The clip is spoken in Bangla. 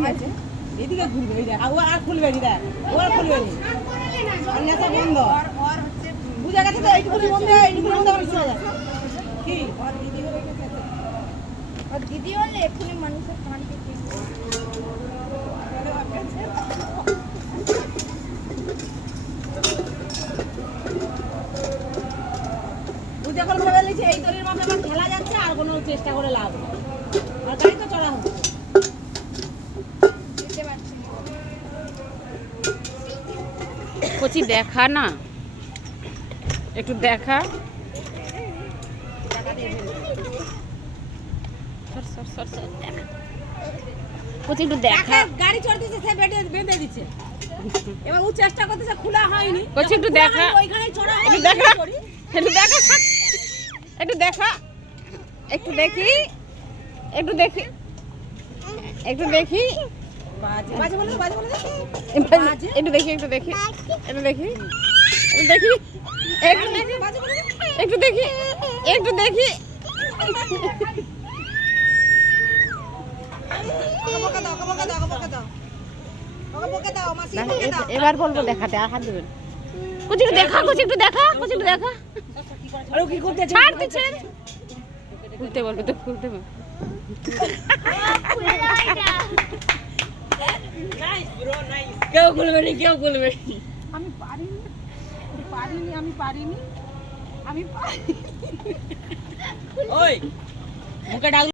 দিয়েছে এদিকে ঘুরবে এই দেখ ও আর খুলবে নি দেখ ও আর খুলবে নি অন্যটা বন্ধ বুঝা গেছে তো এইটুকু বন্ধ করে চলে যায় কি আর দিদি হয়ে গেছে আর দিদি হলে এক্ষুনি মানুষের কান কেটে বুঝা করে ভেবে লিখছে এই দড়ির মাপে আমার খেলা যাচ্ছে আর কোনো চেষ্টা করে লাভ নেই আর গাড়ি তো চড়া হচ্ছে কচি দেখা না একটু দেখা কচি একটু দেখা গাড়ি চড়তেছে সে বেঁধে দিচ্ছে এবার ও চেষ্টা করতেছে খোলা হয়নি কচি একটু দেখা ওইখানেই চড়া হয় একটু দেখা একটু দেখা একটু দেখা একটু দেখি একটু দেখি একটু দেখি বাজে বাজে বলে একটু দেখি একটু দেখি একটু দেখি একটু দেখি একটু দেখি বাজে বলে একটু দেখি একটু দেখি বকা দাও বকা দাও বকা দাও বকা দাও মাসি বকা দাও এবার বলবো দেখাতে আর হাত দেবেন কুচি একটু দেখা কুচি একটু দেখা কুচি একটু দেখা আরে কি করতে ছাড় তুই ছেড়ে দে খুলতে বলবে তো খুলতে বলবে নাইস ব্রো নাইস কেউ খুলবে না কেউ খুলবে আমি পারিনি আমি পারিনি ওই মুখে ডাক